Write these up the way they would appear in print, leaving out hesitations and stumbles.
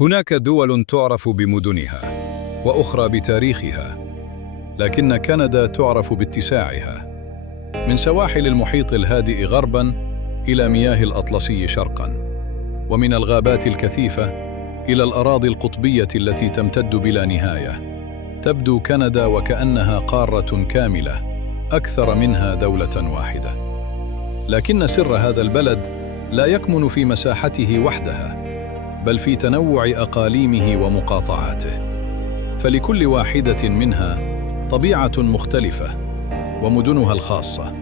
هناك دول تعرف بمدنها وأخرى بتاريخها، لكن كندا تعرف باتساعها، من سواحل المحيط الهادئ غرباً إلى مياه الأطلسي شرقاً، ومن الغابات الكثيفة إلى الأراضي القطبية التي تمتد بلا نهاية. تبدو كندا وكأنها قارة كاملة، أكثر منها دولة واحدة. لكن سر هذا البلد لا يكمن في مساحته وحدها، بل في تنوع أقاليمه ومقاطعاته، فلكل واحدة منها طبيعة مختلفة، ومدنها الخاصة،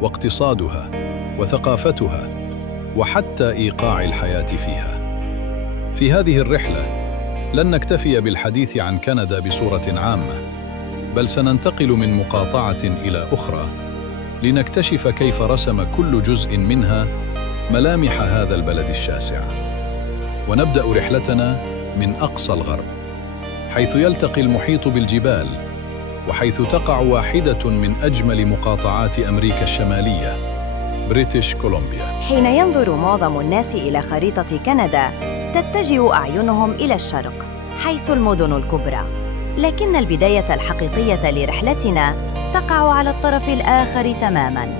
واقتصادها، وثقافتها، وحتى إيقاع الحياة فيها. في هذه الرحلة لن نكتفي بالحديث عن كندا بصورة عامة، بل سننتقل من مقاطعة إلى أخرى لنكتشف كيف رسم كل جزء منها ملامح هذا البلد الشاسع. ونبدأ رحلتنا من أقصى الغرب، حيث يلتقي المحيط بالجبال، وحيث تقع واحدة من أجمل مقاطعات أمريكا الشمالية، بريتش كولومبيا. حين ينظر معظم الناس إلى خريطة كندا، تتجه أعينهم إلى الشرق، حيث المدن الكبرى. لكن البداية الحقيقية لرحلتنا تقع على الطرف الآخر تماماً.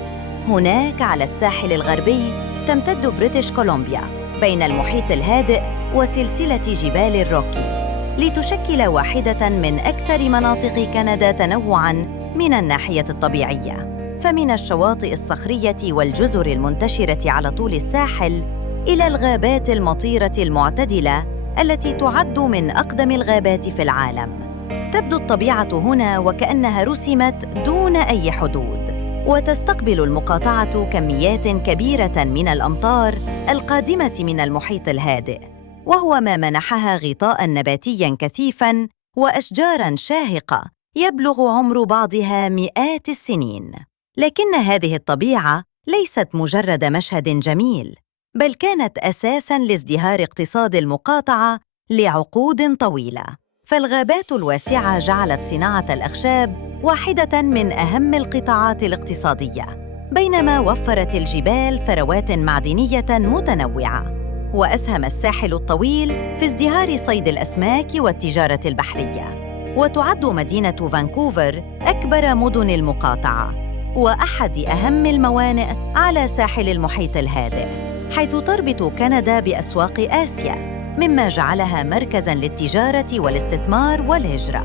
هناك على الساحل الغربي تمتد بريتش كولومبيا بين المحيط الهادئ وسلسلة جبال الروكي، لتشكل واحدة من أكثر مناطق كندا تنوعاً من الناحية الطبيعية. فمن الشواطئ الصخرية والجزر المنتشرة على طول الساحل إلى الغابات المطيرة المعتدلة التي تعد من أقدم الغابات في العالم، تبدو الطبيعة هنا وكأنها رسمت دون أي حدود. وتستقبل المقاطعة كميات كبيرة من الأمطار القادمة من المحيط الهادئ، وهو ما منحها غطاء نباتياً كثيفاً وأشجاراً شاهقة يبلغ عمر بعضها مئات السنين. لكن هذه الطبيعة ليست مجرد مشهد جميل، بل كانت أساساً لازدهار اقتصاد المقاطعة لعقود طويلة. فالغابات الواسعة جعلت صناعة الأخشاب واحدة من أهم القطاعات الاقتصادية، بينما وفرت الجبال ثروات معدنية متنوعة. وأسهم الساحل الطويل في ازدهار صيد الأسماك والتجارة البحرية. وتعد مدينة فانكوفر أكبر مدن المقاطعة، وأحد أهم الموانئ على ساحل المحيط الهادئ، حيث تربط كندا بأسواق آسيا، مما جعلها مركزاً للتجارة والاستثمار والهجرة.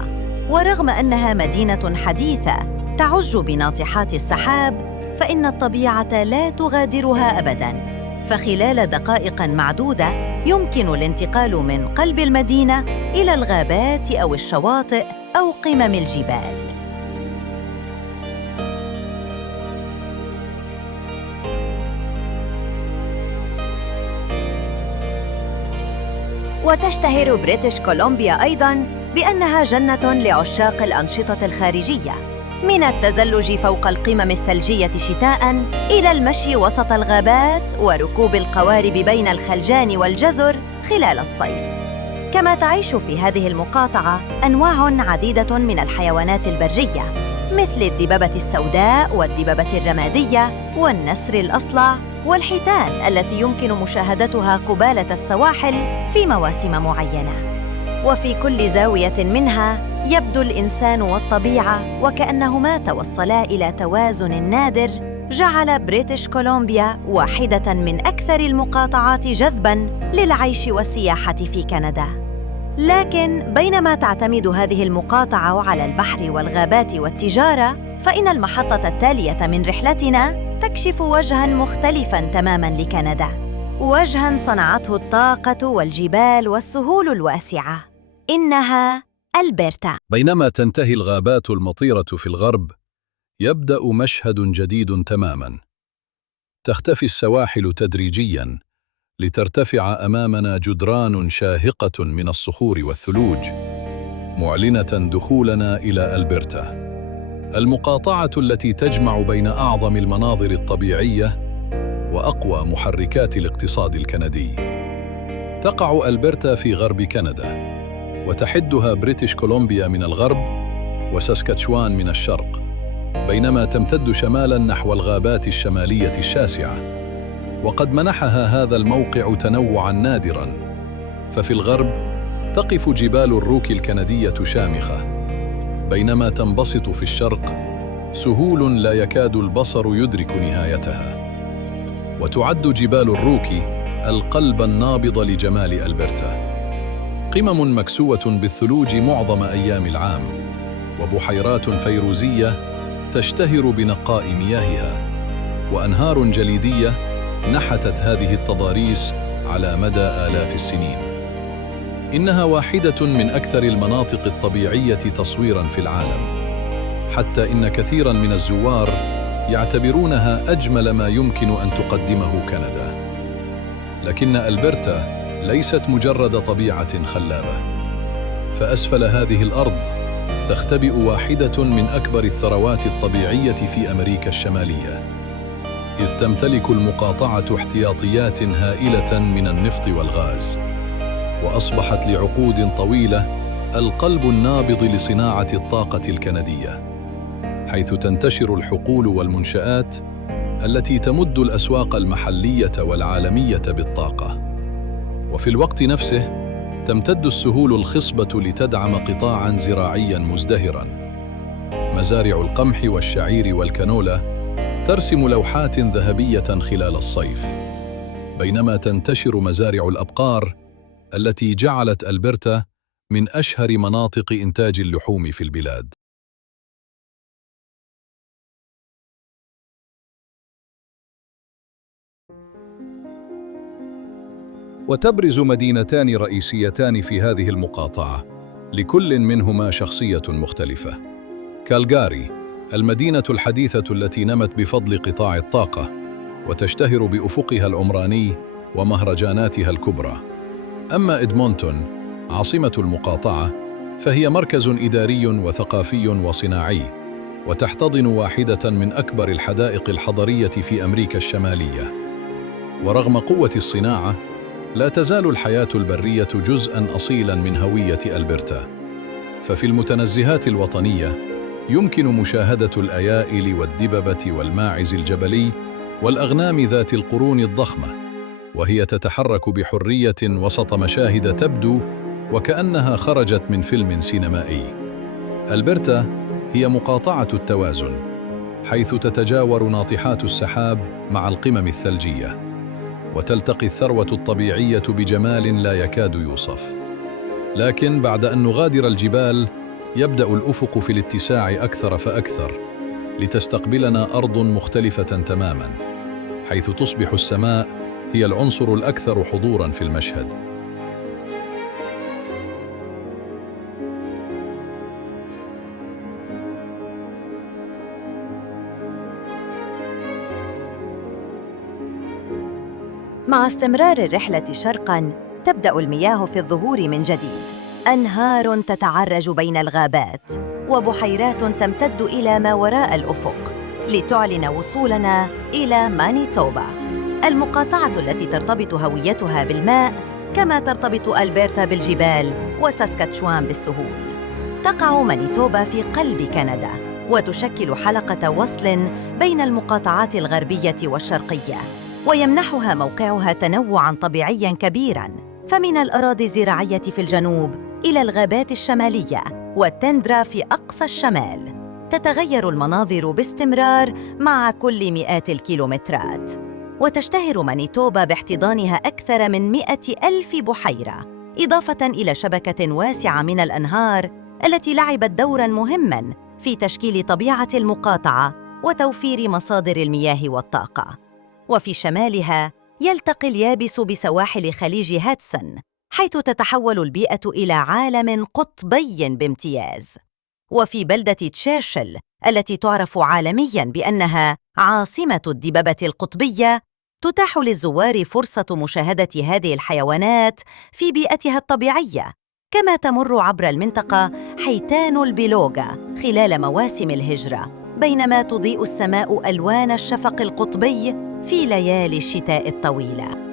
ورغم أنها مدينة حديثة تعج بناطحات السحاب، فإن الطبيعة لا تغادرها أبداً. فخلال دقائق معدودة يمكن الانتقال من قلب المدينة إلى الغابات أو الشواطئ أو قمم الجبال. وتشتهر بريتش كولومبيا أيضاً بأنها جنة لعشاق الأنشطة الخارجية، من التزلج فوق القمم الثلجية شتاءً إلى المشي وسط الغابات وركوب القوارب بين الخلجان والجزر خلال الصيف. كما تعيش في هذه المقاطعة أنواع عديدة من الحيوانات البرية، مثل الدببة السوداء والدببة الرمادية والنسر الأصلع والحيتان التي يمكن مشاهدتها قبالة السواحل في مواسم معينة. وفي كل زاوية منها يبدو الإنسان والطبيعة وكأنهما توصلا إلى توازن نادر جعل بريتش كولومبيا واحدة من أكثر المقاطعات جذباً للعيش والسياحة في كندا. لكن بينما تعتمد هذه المقاطعة على البحر والغابات والتجارة، فإن المحطة التالية من رحلتنا تكشف وجهاً مختلفاً تماماً لكندا، وجهاً صنعته الطاقة والجبال والسهول الواسعة. إنها ألبرتا. بينما تنتهي الغابات المطيرة في الغرب، يبدأ مشهد جديد تماماً. تختفي السواحل تدريجياً لترتفع أمامنا جدران شاهقة من الصخور والثلوج، معلنة دخولنا إلى ألبرتا، المقاطعة التي تجمع بين أعظم المناظر الطبيعية وأقوى محركات الاقتصاد الكندي. تقع ألبرتا في غرب كندا، وتحدها بريتش كولومبيا من الغرب وساسكاتشوان من الشرق، بينما تمتد شمالاً نحو الغابات الشمالية الشاسعة. وقد منحها هذا الموقع تنوعاً نادراً، ففي الغرب تقف جبال الروكي الكندية شامخة، بينما تنبسط في الشرق سهول لا يكاد البصر يدرك نهايتها. وتعد جبال الروكي القلب النابض لجمال ألبرتا، قمم مكسوة بالثلوج معظم أيام العام، وبحيرات فيروزية تشتهر بنقاء مياهها، وأنهار جليدية نحتت هذه التضاريس على مدى آلاف السنين. إنها واحدة من أكثر المناطق الطبيعية تصويراً في العالم، حتى إن كثيراً من الزوار يعتبرونها أجمل ما يمكن أن تقدمه كندا. لكن ألبرتا ليست مجرد طبيعة خلابة، فأسفل هذه الأرض تختبئ واحدة من أكبر الثروات الطبيعية في أمريكا الشمالية، إذ تمتلك المقاطعة احتياطيات هائلة من النفط والغاز، وأصبحت لعقود طويلة القلب النابض لصناعة الطاقة الكندية، حيث تنتشر الحقول والمنشآت التي تمد الأسواق المحلية والعالمية بالطاقة. وفي الوقت نفسه تمتد السهول الخصبة لتدعم قطاعاً زراعياً مزدهراً. مزارع القمح والشعير والكانولا ترسم لوحات ذهبية خلال الصيف، بينما تنتشر مزارع الأبقار التي جعلت ألبرتا من أشهر مناطق إنتاج اللحوم في البلاد. وتبرز مدينتان رئيسيتان في هذه المقاطعة، لكل منهما شخصية مختلفة. كالغاري، المدينة الحديثة التي نمت بفضل قطاع الطاقة، وتشتهر بأفقها العمراني ومهرجاناتها الكبرى. أما إدمونتون، عاصمة المقاطعة، فهي مركز إداري وثقافي وصناعي، وتحتضن واحدة من أكبر الحدائق الحضرية في أمريكا الشمالية. ورغم قوة الصناعة، لا تزال الحياة البرية جزءاً أصيلاً من هوية ألبرتا، ففي المتنزهات الوطنية يمكن مشاهدة الأيائل والدببة والماعز الجبلي والأغنام ذات القرون الضخمة، وهي تتحرك بحرية وسط مشاهد تبدو وكأنها خرجت من فيلم سينمائي. ألبرتا هي مقاطعة التوازن، حيث تتجاور ناطحات السحاب مع القمم الثلجية، وتلتقي الثروة الطبيعية بجمال لا يكاد يوصف. لكن بعد أن نغادر الجبال، يبدأ الأفق في الاتساع أكثر فأكثر، لتستقبلنا أرض مختلفة تماماً، حيث تصبح السماء هي العنصر الأكثر حضوراً في المشهد. مع استمرار الرحلة شرقاً، تبدأ المياه في الظهور من جديد، أنهار تتعرج بين الغابات، وبحيرات تمتد إلى ما وراء الأفق، لتعلن وصولنا إلى مانيتوبا، المقاطعة التي ترتبط هويتها بالماء كما ترتبط ألبرتا بالجبال وساسكاتشوان بالسهول. تقع مانيتوبا في قلب كندا، وتشكل حلقة وصل بين المقاطعات الغربية والشرقية، ويمنحها موقعها تنوعاً طبيعياً كبيراً، فمن الأراضي الزراعية في الجنوب إلى الغابات الشمالية والتندرا في أقصى الشمال. تتغير المناظر باستمرار مع كل مئات الكيلومترات، وتشتهر مانيتوبا باحتضانها أكثر من 100,000 بحيرة، إضافة إلى شبكة واسعة من الأنهار التي لعبت دوراً مهماً في تشكيل طبيعة المقاطعة وتوفير مصادر المياه والطاقة. وفي شمالها يلتقي اليابس بسواحل خليج هادسون، حيث تتحول البيئة إلى عالم قطبي بامتياز. وفي بلدة تشيرشل التي تعرف عالمياً بأنها عاصمة الدببة القطبية، تتاح للزوار فرصة مشاهدة هذه الحيوانات في بيئتها الطبيعية، كما تمر عبر المنطقة حيتان البيلوغا خلال مواسم الهجرة، بينما تضيء السماء ألوان الشفق القطبي في ليالي الشتاء الطويلة.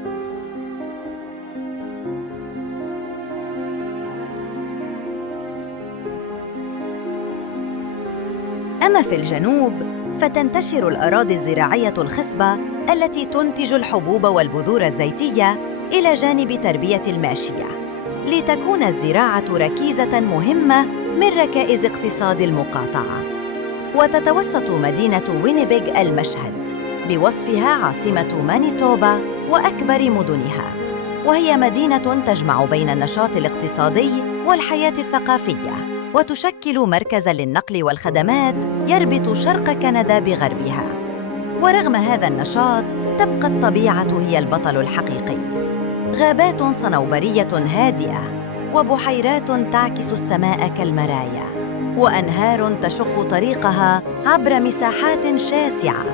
أما في الجنوب، فتنتشر الأراضي الزراعية الخصبة التي تنتج الحبوب والبذور الزيتية إلى جانب تربية الماشية، لتكون الزراعة ركيزة مهمة من ركائز اقتصاد المقاطعة. وتتوسط مدينة وينيبيغ المشهد بوصفها عاصمة مانيتوبا وأكبر مدنها، وهي مدينة تجمع بين النشاط الاقتصادي والحياة الثقافية، وتشكل مركزاً للنقل والخدمات يربط شرق كندا بغربها. ورغم هذا النشاط تبقى الطبيعة هي البطل الحقيقي. غابات صنوبرية هادئة، وبحيرات تعكس السماء كالمرايا، وأنهار تشق طريقها عبر مساحات شاسعة،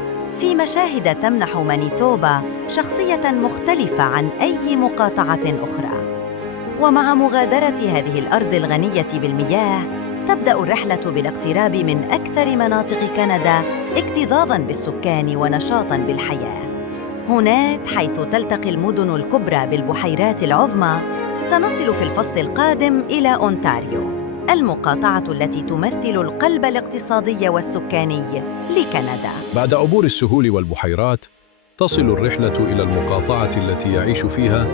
في مشاهد تمنح مانيتوبا شخصية مختلفة عن أي مقاطعة أخرى. ومع مغادرة هذه الأرض الغنية بالمياه، تبدأ الرحلة بالاقتراب من أكثر مناطق كندا اكتظاظاً بالسكان ونشاطاً بالحياة. هناك حيث تلتقي المدن الكبرى بالبحيرات العظمى، سنصل في الفصل القادم إلى أونتاريو، المقاطعة التي تمثل القلب الاقتصادي والسكاني لكندا. بعد عبور السهول والبحيرات، تصل الرحلة إلى المقاطعة التي يعيش فيها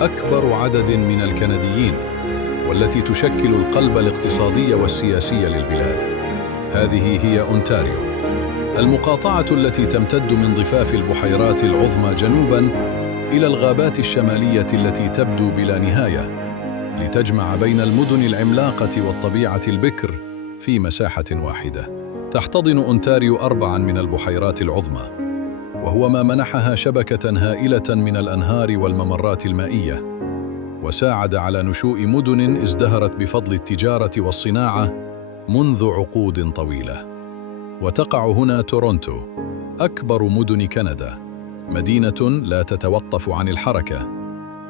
أكبر عدد من الكنديين، والتي تشكل القلب الاقتصادي والسياسي للبلاد. هذه هي أونتاريو، المقاطعة التي تمتد من ضفاف البحيرات العظمى جنوباً إلى الغابات الشمالية التي تبدو بلا نهاية، لتجمع بين المدن العملاقة والطبيعة البكر في مساحة واحدة. تحتضن أونتاريو 4 من البحيرات العظمى، وهو ما منحها شبكة هائلة من الأنهار والممرات المائية، وساعد على نشوء مدن ازدهرت بفضل التجارة والصناعة منذ عقود طويلة. وتقع هنا تورونتو، أكبر مدن كندا، مدينة لا تتوقف عن الحركة،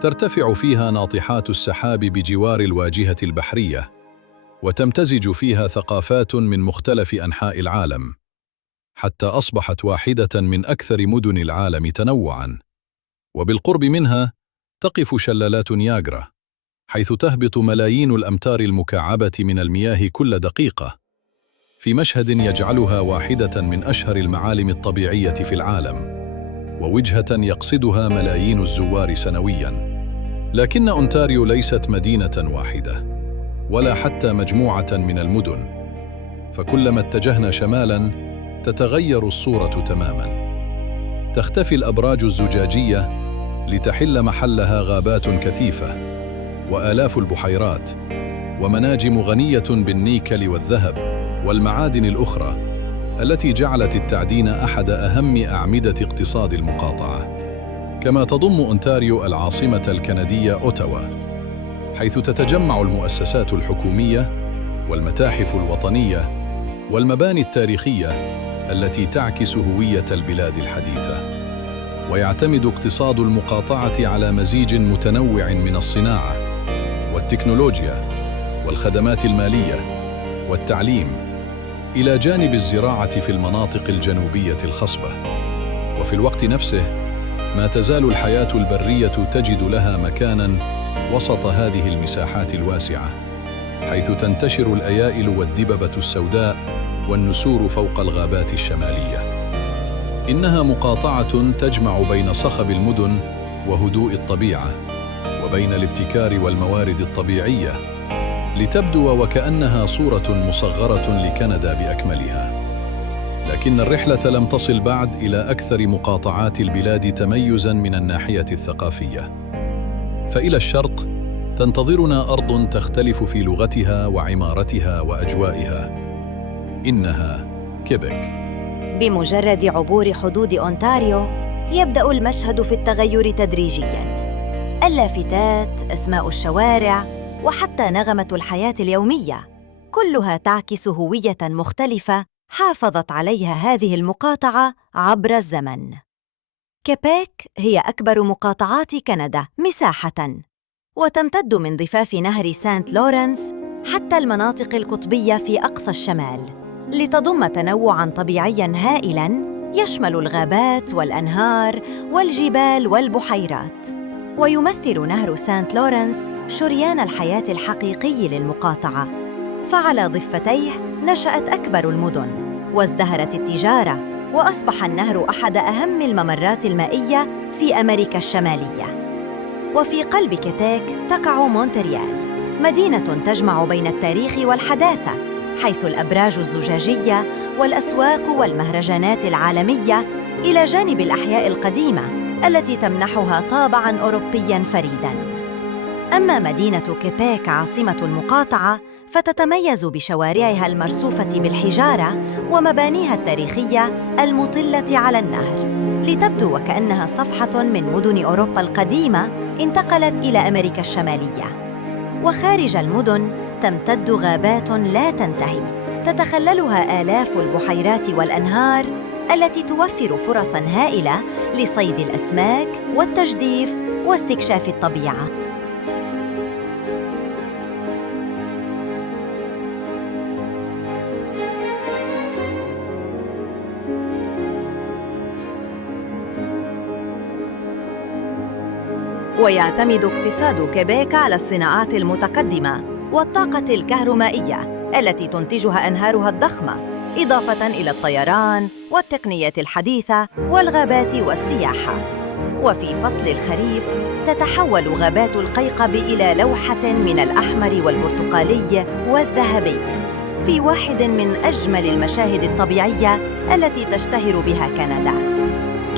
ترتفع فيها ناطحات السحاب بجوار الواجهة البحرية، وتمتزج فيها ثقافات من مختلف أنحاء العالم، حتى أصبحت واحدة من أكثر مدن العالم تنوعاً. وبالقرب منها تقف شلالات نياجرا، حيث تهبط ملايين الأمتار المكعبة من المياه كل دقيقة، في مشهد يجعلها واحدة من أشهر المعالم الطبيعية في العالم، ووجهة يقصدها ملايين الزوار سنوياً. لكن أونتاريو ليست مدينة واحدة، ولا حتى مجموعة من المدن، فكلما اتجهنا شمالاً تتغير الصورة تماماً. تختفي الأبراج الزجاجية لتحل محلها غابات كثيفة، وآلاف البحيرات، ومناجم غنية بالنيكل والذهب والمعادن الأخرى التي جعلت التعدين أحد أهم أعمدة اقتصاد المقاطعة. كما تضم أونتاريو العاصمة الكندية أوتاوا، حيث تتجمع المؤسسات الحكومية والمتاحف الوطنية والمباني التاريخية التي تعكس هوية البلاد الحديثة. ويعتمد اقتصاد المقاطعة على مزيج متنوع من الصناعة والتكنولوجيا والخدمات المالية والتعليم، إلى جانب الزراعة في المناطق الجنوبية الخصبة. وفي الوقت نفسه ما تزال الحياة البرية تجد لها مكاناً وسط هذه المساحات الواسعة، حيث تنتشر الأيائل والدببة السوداء والنسور فوق الغابات الشمالية. إنها مقاطعة تجمع بين صخب المدن وهدوء الطبيعة، وبين الابتكار والموارد الطبيعية، لتبدو وكأنها صورة مصغرة لكندا بأكملها. لكن الرحلة لم تصل بعد إلى أكثر مقاطعات البلاد تميزاً من الناحية الثقافية. فإلى الشرق تنتظرنا أرض تختلف في لغتها وعمارتها وأجوائها، إنها كيبيك. بمجرد عبور حدود أونتاريو يبدأ المشهد في التغير تدريجياً. اللافتات، أسماء الشوارع، وحتى نغمة الحياة اليومية كلها تعكس هوية مختلفة حافظت عليها هذه المقاطعة عبر الزمن. كيبيك هي أكبر مقاطعات كندا مساحةً، وتمتد من ضفاف نهر سانت لورنس حتى المناطق القطبية في أقصى الشمال، لتضم تنوعاً طبيعياً هائلاً يشمل الغابات والأنهار والجبال والبحيرات. ويمثل نهر سانت لورنس شريان الحياة الحقيقي للمقاطعة، فعلى ضفتيه نشأت أكبر المدن وازدهرت التجارة، وأصبح النهر أحد أهم الممرات المائية في أمريكا الشمالية. وفي قلب كيبيك تقع مونتريال، مدينة تجمع بين التاريخ والحداثة، حيث الأبراج الزجاجية والأسواق والمهرجانات العالمية إلى جانب الأحياء القديمة التي تمنحها طابعاً أوروبياً فريداً. أما مدينة كيبيك عاصمة المقاطعة فتتميز بشوارعها المرصوفة بالحجارة ومبانيها التاريخية المطلة على النهر، لتبدو وكأنها صفحة من مدن أوروبا القديمة انتقلت إلى أمريكا الشمالية. وخارج المدن تمتد غابات لا تنتهي، تتخللها آلاف البحيرات والأنهار التي توفر فرصاً هائلة لصيد الأسماك والتجديف واستكشاف الطبيعة. ويعتمد اقتصاد كيبيك على الصناعات المتقدمة والطاقة الكهرومائية التي تنتجها أنهارها الضخمة، إضافة إلى الطيران والتقنيات الحديثة والغابات والسياحة. وفي فصل الخريف تتحول غابات القيقب إلى لوحة من الأحمر والبرتقالي والذهبي، في واحد من أجمل المشاهد الطبيعية التي تشتهر بها كندا.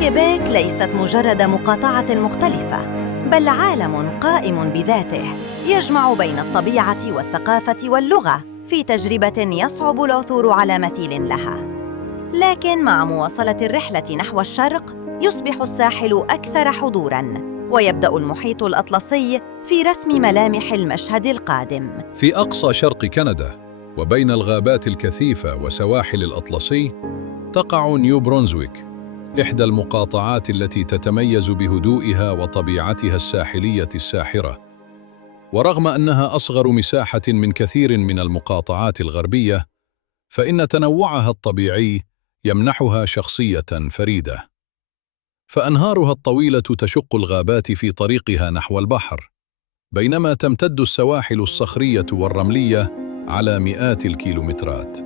كيبيك ليست مجرد مقاطعة مختلفة، بل عالم قائم بذاته يجمع بين الطبيعة والثقافة واللغة في تجربة يصعب العثور على مثيل لها. لكن مع مواصلة الرحلة نحو الشرق يصبح الساحل أكثر حضوراً، ويبدأ المحيط الأطلسي في رسم ملامح المشهد القادم. في أقصى شرق كندا وبين الغابات الكثيفة وسواحل الأطلسي تقع نيو برونزويك، إحدى المقاطعات التي تتميز بهدوئها وطبيعتها الساحلية الساحرة. ورغم أنها أصغر مساحة من كثير من المقاطعات الغربية، فإن تنوعها الطبيعي يمنحها شخصية فريدة. فأنهارها الطويلة تشق الغابات في طريقها نحو البحر، بينما تمتد السواحل الصخرية والرملية على مئات الكيلومترات.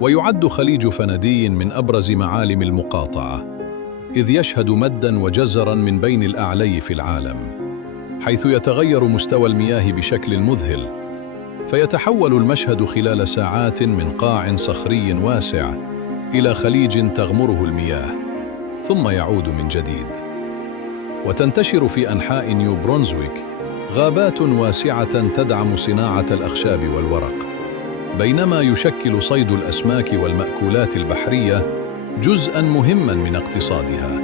ويعد خليج فنادي من أبرز معالم المقاطعة، إذ يشهد مداً وجزراً من بين الأعلي في العالم، حيث يتغير مستوى المياه بشكل مذهل، فيتحول المشهد خلال ساعات من قاع صخري واسع إلى خليج تغمره المياه، ثم يعود من جديد. وتنتشر في أنحاء نيو برونزويك غابات واسعة تدعم صناعة الأخشاب والورق، بينما يشكل صيد الأسماك والمأكولات البحرية جزءاً مهماً من اقتصادها،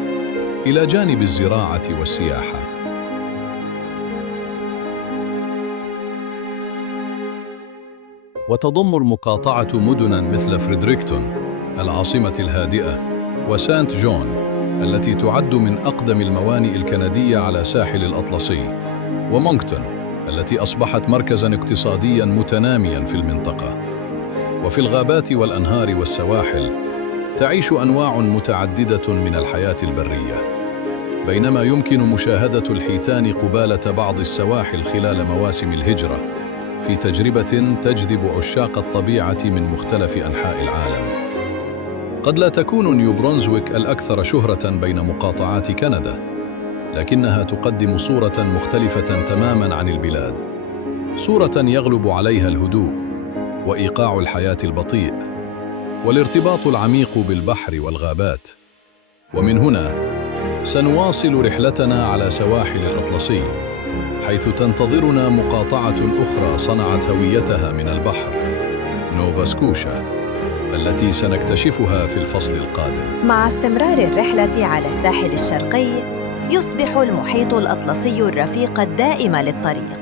إلى جانب الزراعة والسياحة. وتضم المقاطعة مدناً مثل فريدريكتون العاصمة الهادئة، وسانت جون التي تعد من أقدم الموانئ الكندية على ساحل الأطلسي، ومونكتون التي أصبحت مركزاً اقتصادياً متنامياً في المنطقة. وفي الغابات والأنهار والسواحل تعيش أنواع متعددة من الحياة البرية، بينما يمكن مشاهدة الحيتان قبالة بعض السواحل خلال مواسم الهجرة، في تجربة تجذب عشاق الطبيعة من مختلف أنحاء العالم. قد لا تكون نيو برونزويك الأكثر شهرة بين مقاطعات كندا، لكنها تقدم صورة مختلفة تماماً عن البلاد، صورة يغلب عليها الهدوء وإيقاع الحياة البطيء والارتباط العميق بالبحر والغابات. ومن هنا سنواصل رحلتنا على سواحل الأطلسي، حيث تنتظرنا مقاطعة أخرى صنعت هويتها من البحر، نوفا سكوشا، التي سنكتشفها في الفصل القادم. مع استمرار الرحلة على الساحل الشرقي يصبح المحيط الأطلسي الرفيق الدائم للطريق.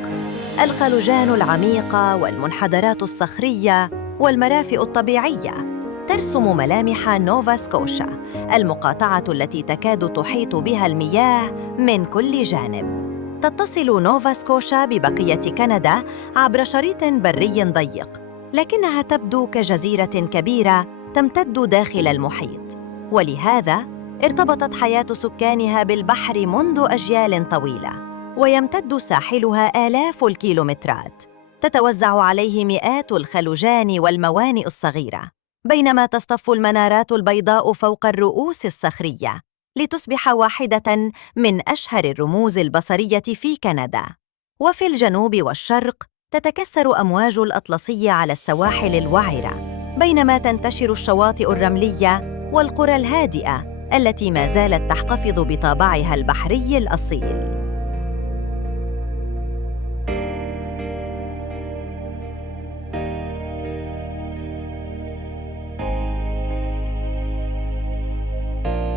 الخلجان العميقة والمنحدرات الصخرية والمرافئ الطبيعية ترسم ملامح نوفا سكوشا، المقاطعة التي تكاد تحيط بها المياه من كل جانب. تتصل نوفا سكوشا ببقية كندا عبر شريط بري ضيق، لكنها تبدو كجزيرة كبيرة تمتد داخل المحيط، ولهذا ارتبطت حياة سكانها بالبحر منذ أجيال طويلة، ويمتد ساحلها آلاف الكيلومترات، تتوزع عليه مئات الخلجان والموانئ الصغيرة، بينما تصطف المنارات البيضاء فوق الرؤوس الصخرية لتصبح واحدة من أشهر الرموز البصرية في كندا. وفي الجنوب والشرق تتكسر أمواج الأطلسي على السواحل الوعرة، بينما تنتشر الشواطئ الرملية والقرى الهادئة التي ما زالت تحتفظ بطابعها البحري الأصيل.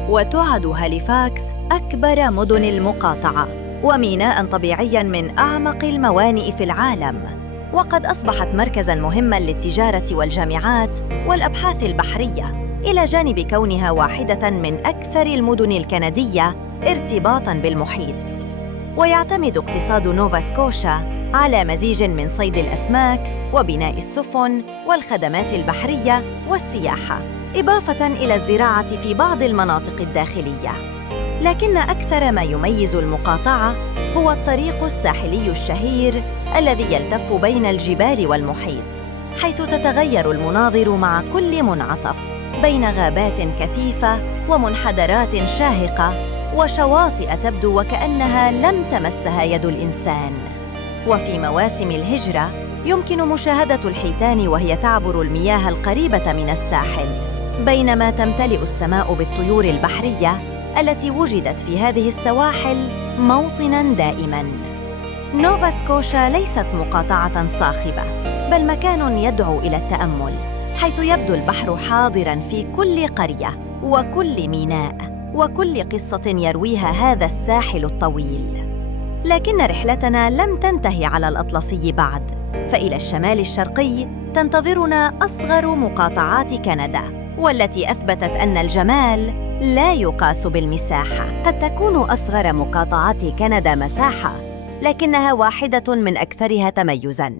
وتعد هاليفاكس أكبر مدن المقاطعة وميناء طبيعياً من أعمق الموانئ في العالم، وقد أصبحت مركزاً مهماً للتجارة والجامعات والأبحاث البحرية، إلى جانب كونها واحدة من أكثر المدن الكندية ارتباطاً بالمحيط. ويعتمد اقتصاد نوفا سكوشا على مزيج من صيد الأسماك وبناء السفن والخدمات البحرية والسياحة، إضافة إلى الزراعة في بعض المناطق الداخلية. لكن أكثر ما يميز المقاطعة هو الطريق الساحلي الشهير الذي يلتف بين الجبال والمحيط، حيث تتغير المناظر مع كل منعطف بين غابات كثيفة ومنحدرات شاهقة وشواطئ تبدو وكأنها لم تمسها يد الإنسان. وفي مواسم الهجرة يمكن مشاهدة الحيتان وهي تعبر المياه القريبة من الساحل، بينما تمتلئ السماء بالطيور البحرية التي وجدت في هذه السواحل موطناً دائماً. نوفا سكوشا ليست مقاطعة صاخبة، بل مكان يدعو إلى التأمل، حيث يبدو البحر حاضراً في كل قرية وكل ميناء وكل قصة يرويها هذا الساحل الطويل. لكن رحلتنا لم تنتهي على الأطلسي بعد، فإلى الشمال الشرقي تنتظرنا أصغر مقاطعات كندا، والتي أثبتت أن الجمال لا يقاس بالمساحة. قد تكون أصغر مقاطعات كندا مساحة، لكنها واحدة من أكثرها تميزاً.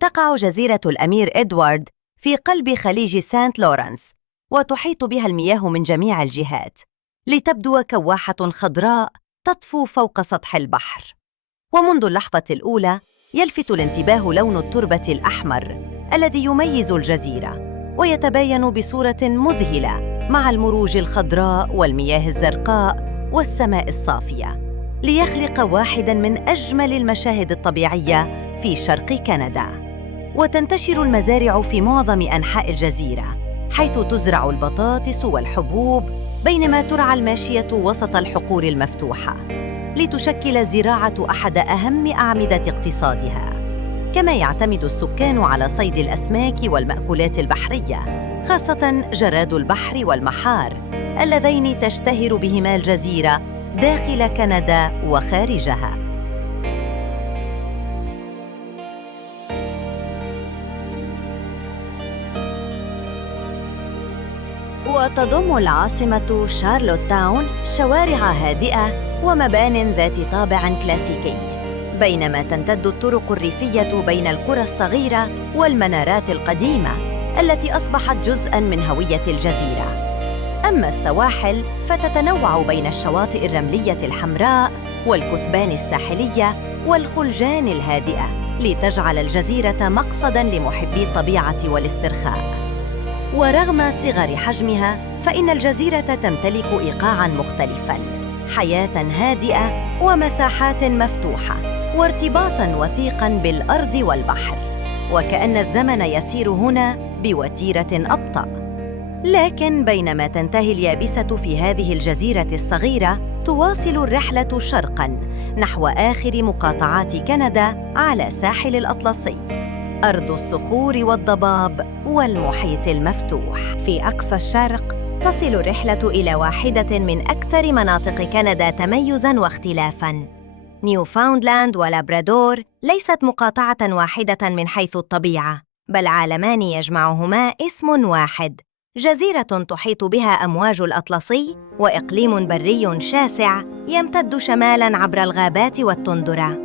تقع جزيرة الأمير إدوارد في قلب خليج سانت لورنس، وتحيط بها المياه من جميع الجهات، لتبدو كواحة خضراء تطفو فوق سطح البحر. ومنذ اللحظة الأولى يلفت الانتباه لون التربة الأحمر الذي يميز الجزيرة، ويتباين بصورة مذهلة مع المروج الخضراء والمياه الزرقاء والسماء الصافية، ليخلق واحداً من أجمل المشاهد الطبيعية في شرق كندا. وتنتشر المزارع في معظم أنحاء الجزيرة، حيث تزرع البطاطس والحبوب، بينما ترعى الماشية وسط الحقول المفتوحة، لتشكل الزراعة أحد أهم أعمدة اقتصادها. كما يعتمد السكان على صيد الأسماك والمأكولات البحرية، خاصة جراد البحر والمحار، اللذين تشتهر بهما الجزيرة داخل كندا وخارجها. وتضم العاصمة شارلوت تاون شوارع هادئة ومبان ذات طابع كلاسيكي، بينما تمتد الطرق الريفية بين القرى الصغيرة والمنارات القديمة التي أصبحت جزءاً من هوية الجزيرة. أما السواحل فتتنوع بين الشواطئ الرملية الحمراء والكثبان الساحلية والخلجان الهادئة، لتجعل الجزيرة مقصداً لمحبي الطبيعة والاسترخاء. ورغم صغر حجمها فإن الجزيرة تمتلك إيقاعاً مختلفاً، حياة هادئة ومساحات مفتوحة، وارتباطاً وثيقاً بالأرض والبحر، وكأن الزمن يسير هنا بوتيرة أبطأ. لكن بينما تنتهي اليابسة في هذه الجزيرة الصغيرة، تواصل الرحلة شرقاً نحو آخر مقاطعات كندا على ساحل الأطلسي، أرض الصخور والضباب والمحيط المفتوح. في أقصى الشرق تصل الرحلة إلى واحدة من أكثر مناطق كندا تميزاً واختلافاً. نيوفاوندلاند ولابرادور ليست مقاطعة واحدة من حيث الطبيعة، بل عالمان يجمعهما اسم واحد، جزيرة تحيط بها أمواج الأطلسي وإقليم بري شاسع يمتد شمالاً عبر الغابات والتندرة.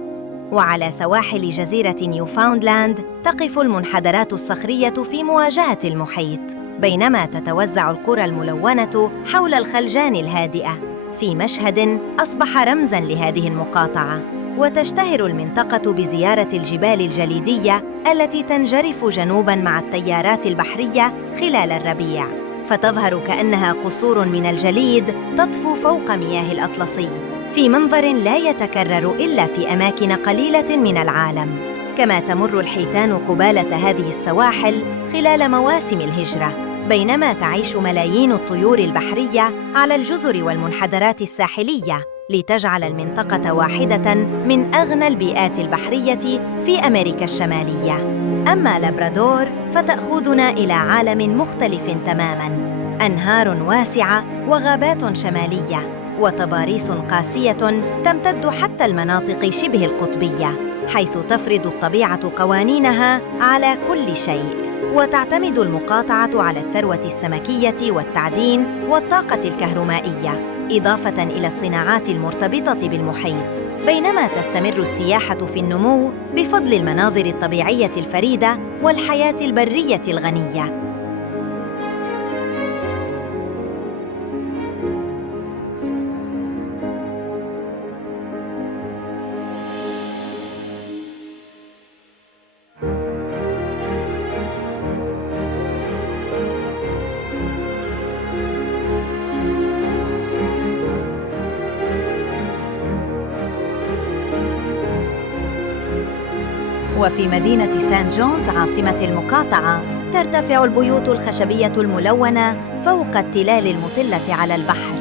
وعلى سواحل جزيرة نيوفاوندلاند تقف المنحدرات الصخرية في مواجهة المحيط، بينما تتوزع القرى الملونة حول الخلجان الهادئة، في مشهد أصبح رمزاً لهذه المقاطعة. وتشتهر المنطقة بزيارة الجبال الجليدية التي تنجرف جنوباً مع التيارات البحرية خلال الربيع، فتظهر كأنها قصور من الجليد تطفو فوق مياه الأطلسي، في منظر لا يتكرر إلا في أماكن قليلة من العالم. كما تمر الحيتان قبالة هذه السواحل خلال مواسم الهجرة، بينما تعيش ملايين الطيور البحرية على الجزر والمنحدرات الساحلية، لتجعل المنطقة واحدة من أغنى البيئات البحرية في أمريكا الشمالية. أما لابرادور فتأخذنا إلى عالم مختلف تماماً، أنهار واسعة وغابات شمالية وتضاريس قاسية تمتد حتى المناطق شبه القطبية، حيث تفرض الطبيعة قوانينها على كل شيء، وتعتمد المقاطعة على الثروة السمكية والتعدين والطاقة الكهرومائية، إضافة إلى الصناعات المرتبطة بالمحيط، بينما تستمر السياحة في النمو بفضل المناظر الطبيعية الفريدة والحياة البرية الغنية. وفي مدينة سان جونز عاصمة المقاطعة، ترتفع البيوت الخشبية الملونة فوق التلال المطلة على البحر،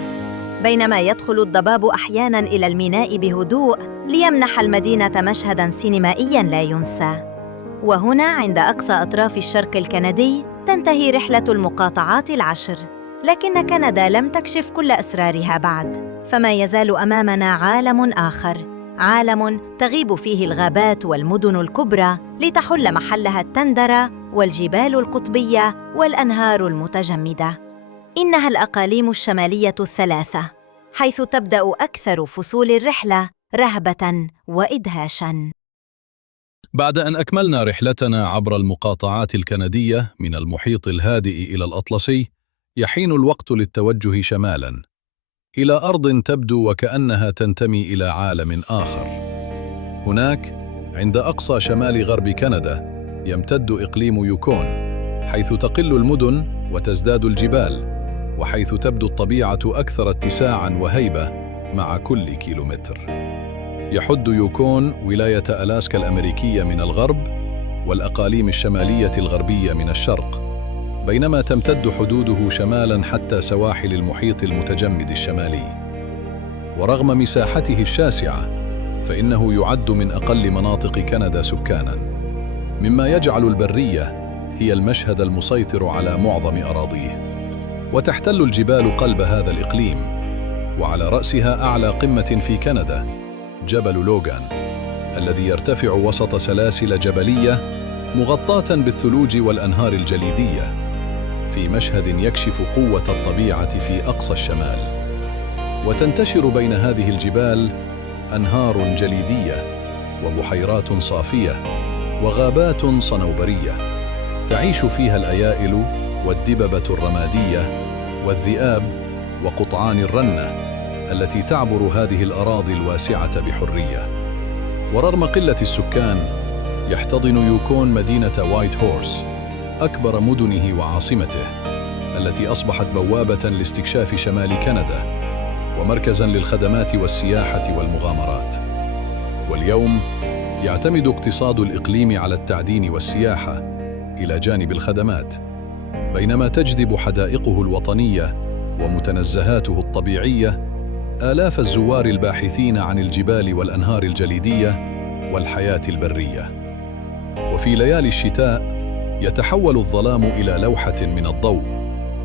بينما يدخل الضباب أحياناً إلى الميناء بهدوء ليمنح المدينة مشهداً سينمائياً لا ينسى. وهنا عند أقصى أطراف الشرق الكندي تنتهي رحلة المقاطعات ال10، لكن كندا لم تكشف كل أسرارها بعد، فما يزال أمامنا عالم آخر، عالم تغيب فيه الغابات والمدن الكبرى لتحل محلها التندرة والجبال القطبية والأنهار المتجمدة. إنها الأقاليم الشمالية الثلاثة، حيث تبدأ أكثر فصول الرحلة رهبة وإدهاشاً. بعد أن أكملنا رحلتنا عبر المقاطعات الكندية من المحيط الهادئ إلى الأطلسي، يحين الوقت للتوجه شمالاً إلى أرض تبدو وكأنها تنتمي إلى عالم آخر. هناك عند أقصى شمال غرب كندا يمتد إقليم يوكون، حيث تقل المدن وتزداد الجبال، وحيث تبدو الطبيعة أكثر اتساعاً وهيبة مع كل كيلومتر. يحد يوكون ولاية ألاسكا الأمريكية من الغرب والأقاليم الشمالية الغربية من الشرق، بينما تمتد حدوده شمالاً حتى سواحل المحيط المتجمد الشمالي. ورغم مساحته الشاسعة، فإنه يعد من أقل مناطق كندا سكاناً، مما يجعل البرية هي المشهد المسيطر على معظم أراضيه. وتحتل الجبال قلب هذا الإقليم، وعلى رأسها أعلى قمة في كندا، جبل لوغان، الذي يرتفع وسط سلاسل جبلية مغطاة بالثلوج والأنهار الجليدية، في مشهد يكشف قوة الطبيعة في أقصى الشمال. وتنتشر بين هذه الجبال أنهار جليدية وبحيرات صافية وغابات صنوبرية، تعيش فيها الأيائل والدببة الرمادية والذئاب وقطعان الرنة التي تعبر هذه الأراضي الواسعة بحرية. ورغم قلة السكان، يحتضن يوكون مدينة وايت هورس، أكبر مدنه وعاصمته، التي أصبحت بوابة لاستكشاف شمال كندا ومركزاً للخدمات والسياحة والمغامرات. واليوم يعتمد اقتصاد الإقليم على التعدين والسياحة إلى جانب الخدمات، بينما تجذب حدائقه الوطنية ومتنزهاته الطبيعية آلاف الزوار الباحثين عن الجبال والأنهار الجليدية والحياة البرية. وفي ليالي الشتاء يتحول الظلام إلى لوحة من الضوء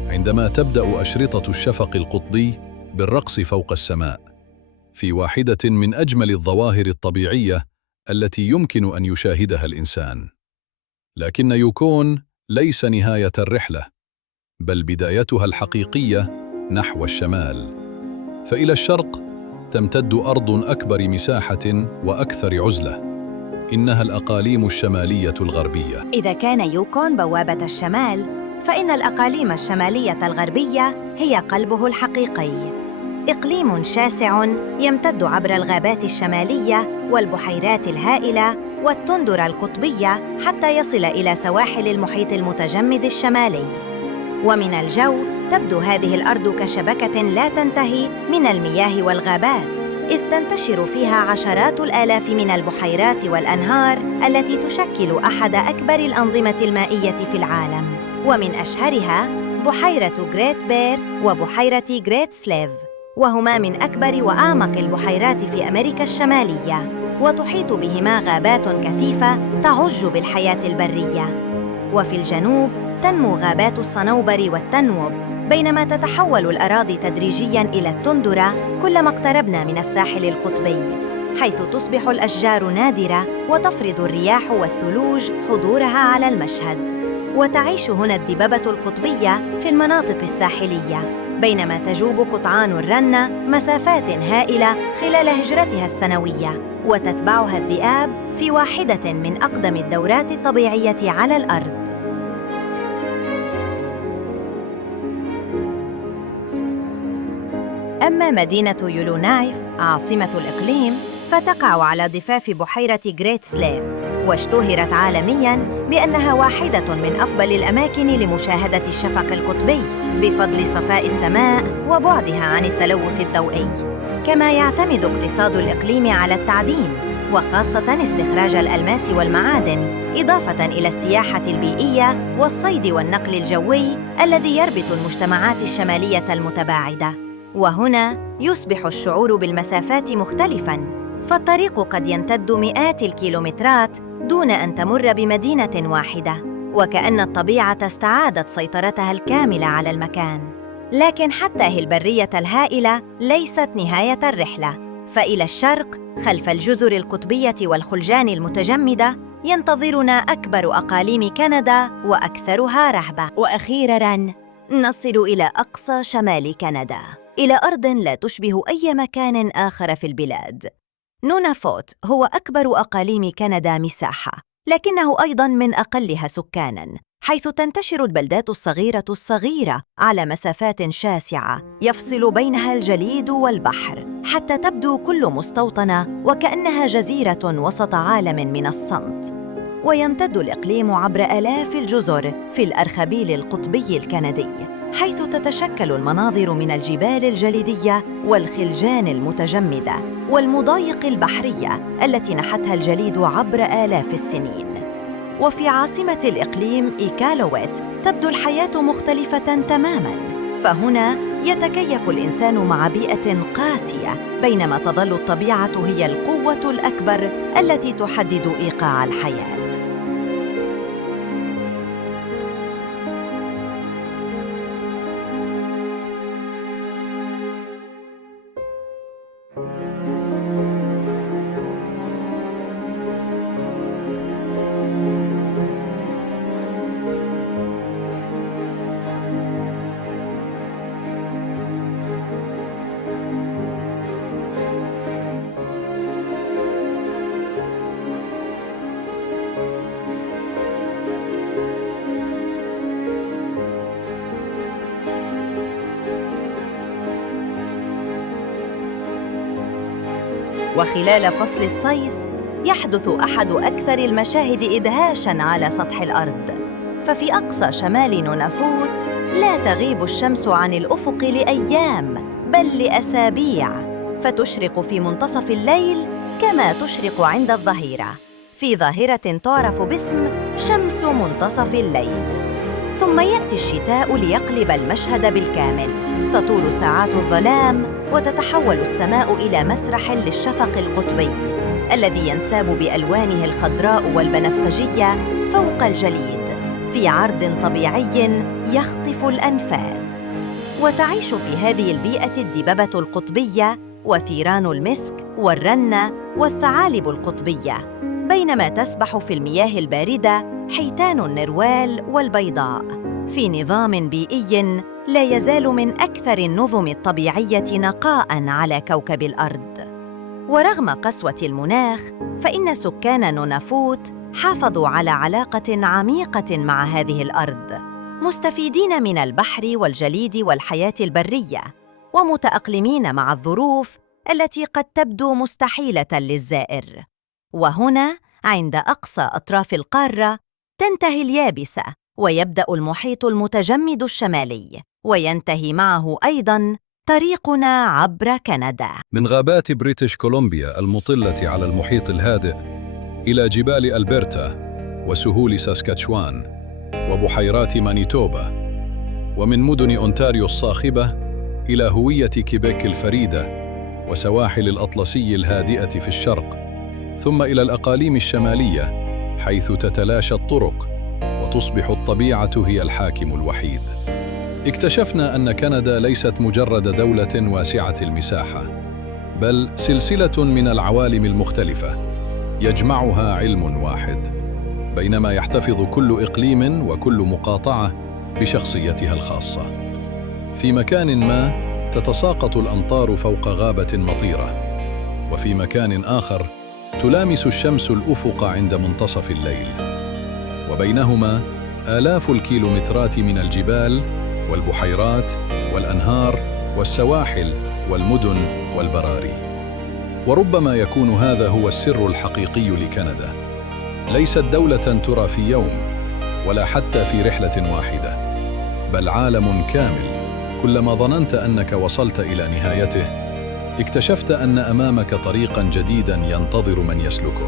عندما تبدأ أشرطة الشفق القطبي بالرقص فوق السماء، في واحدة من أجمل الظواهر الطبيعية التي يمكن أن يشاهدها الإنسان. لكن يوكون ليس نهاية الرحلة، بل بدايتها الحقيقية نحو الشمال. فإلى الشرق تمتد أرض أكبر مساحة وأكثر عزلة، إنها الأقاليم الشمالية الغربية. إذا كان يوكون بوابة الشمال، فإن الأقاليم الشمالية الغربية هي قلبه الحقيقي، إقليم شاسع يمتد عبر الغابات الشمالية والبحيرات الهائلة والتندرة القطبية حتى يصل إلى سواحل المحيط المتجمد الشمالي. ومن الجو تبدو هذه الأرض كشبكة لا تنتهي من المياه والغابات، إذ تنتشر فيها عشرات الآلاف من البحيرات والأنهار التي تشكل أحد أكبر الأنظمة المائية في العالم، ومن أشهرها بحيرة غريت بير وبحيرة غريت سليف، وهما من أكبر وأعمق البحيرات في أمريكا الشمالية، وتحيط بهما غابات كثيفة تعج بالحياة البرية. وفي الجنوب تنمو غابات الصنوبر والتنوب، بينما تتحول الأراضي تدريجياً إلى التندرة كلما اقتربنا من الساحل القطبي، حيث تصبح الأشجار نادرة وتفرض الرياح والثلوج حضورها على المشهد. وتعيش هنا الدببة القطبية في المناطق الساحلية، بينما تجوب قطعان الرنة مسافات هائلة خلال هجرتها السنوية، وتتبعها الذئاب في واحدة من أقدم الدورات الطبيعية على الأرض. أما مدينة يلونايف عاصمة الإقليم فتقع على ضفاف بحيرة غريت سليف، واشتهرت عالمياً بأنها واحدة من أفضل الأماكن لمشاهدة الشفق القطبي بفضل صفاء السماء وبعدها عن التلوث الضوئي. كما يعتمد اقتصاد الإقليم على التعدين، وخاصة استخراج الألماس والمعادن، إضافة إلى السياحة البيئية والصيد والنقل الجوي الذي يربط المجتمعات الشمالية المتباعدة. وهنا يصبح الشعور بالمسافات مختلفاً، فالطريق قد يمتد مئات الكيلومترات دون أن تمر بمدينة واحدة، وكأن الطبيعة استعادت سيطرتها الكاملة على المكان. لكن حتى هي البرية الهائلة ليست نهاية الرحلة، فإلى الشرق خلف الجزر القطبية والخلجان المتجمدة ينتظرنا أكبر أقاليم كندا وأكثرها رهبة. وأخيراً نصل إلى أقصى شمال كندا، إلى أرض لا تشبه أي مكان آخر في البلاد. نونافوت هو أكبر أقاليم كندا مساحة، لكنه أيضاً من أقلها سكاناً، حيث تنتشر البلدات الصغيرة على مسافات شاسعة يفصل بينها الجليد والبحر، حتى تبدو كل مستوطنة وكأنها جزيرة وسط عالم من الصمت. ويمتد الإقليم عبر آلاف الجزر في الأرخبيل القطبي الكندي، حيث تتشكل المناظر من الجبال الجليدية والخلجان المتجمدة والمضايق البحرية التي نحتها الجليد عبر آلاف السنين. وفي عاصمة الإقليم إيكالويت تبدو الحياة مختلفة تماماً، فهنا يتكيف الإنسان مع بيئة قاسية، بينما تظل الطبيعة هي القوة الأكبر التي تحدد إيقاع الحياة. وخلال فصل الصيف يحدث أحد أكثر المشاهد إدهاشاً على سطح الأرض، ففي أقصى شمال نونافوت لا تغيب الشمس عن الأفق لأيام بل لأسابيع، فتشرق في منتصف الليل كما تشرق عند الظهيرة، في ظاهرة تعرف باسم شمس منتصف الليل. ثم يأتي الشتاء ليقلب المشهد بالكامل، تطول ساعات الظلام وتتحول السماء إلى مسرح للشفق القطبي الذي ينساب بألوانه الخضراء والبنفسجية فوق الجليد في عرض طبيعي يخطف الأنفاس. وتعيش في هذه البيئة الدببة القطبية وثيران المسك والرنة والثعالب القطبية، بينما تسبح في المياه الباردة حيتان النروال والبيضاء، في نظام بيئي لا يزال من أكثر النظم الطبيعية نقاءً على كوكب الأرض. ورغم قسوة المناخ، فإن سكان نونافوت حافظوا على علاقة عميقة مع هذه الأرض، مستفيدين من البحر والجليد والحياة البرية، ومتأقلمين مع الظروف التي قد تبدو مستحيلة للزائر. وهنا عند أقصى أطراف القارة تنتهي اليابسة ويبدأ المحيط المتجمد الشمالي، وينتهي معه أيضاً طريقنا عبر كندا. من غابات بريتش كولومبيا المطلة على المحيط الهادئ إلى جبال ألبرتا وسهول ساسكاتشوان وبحيرات مانيتوبا، ومن مدن أونتاريو الصاخبة إلى هوية كيبيك الفريدة وسواحل الأطلسي الهادئة في الشرق، ثم إلى الأقاليم الشمالية حيث تتلاشى الطرق وتصبح الطبيعة هي الحاكم الوحيد. اكتشفنا أن كندا ليست مجرد دولة واسعة المساحة، بل سلسلة من العوالم المختلفة يجمعها علم واحد، بينما يحتفظ كل إقليم وكل مقاطعة بشخصيتها الخاصة. في مكان ما تتساقط الأمطار فوق غابة مطيرة، وفي مكان آخر تلامس الشمس الأفق عند منتصف الليل، وبينهما آلاف الكيلومترات من الجبال والبحيرات والأنهار والسواحل والمدن والبراري. وربما يكون هذا هو السر الحقيقي لكندا، ليست دولة ترى في يوم ولا حتى في رحلة واحدة، بل عالم كامل. كلما ظننت أنك وصلت إلى نهايته، اكتشفت أن أمامك طريقاً جديداً ينتظر من يسلكه.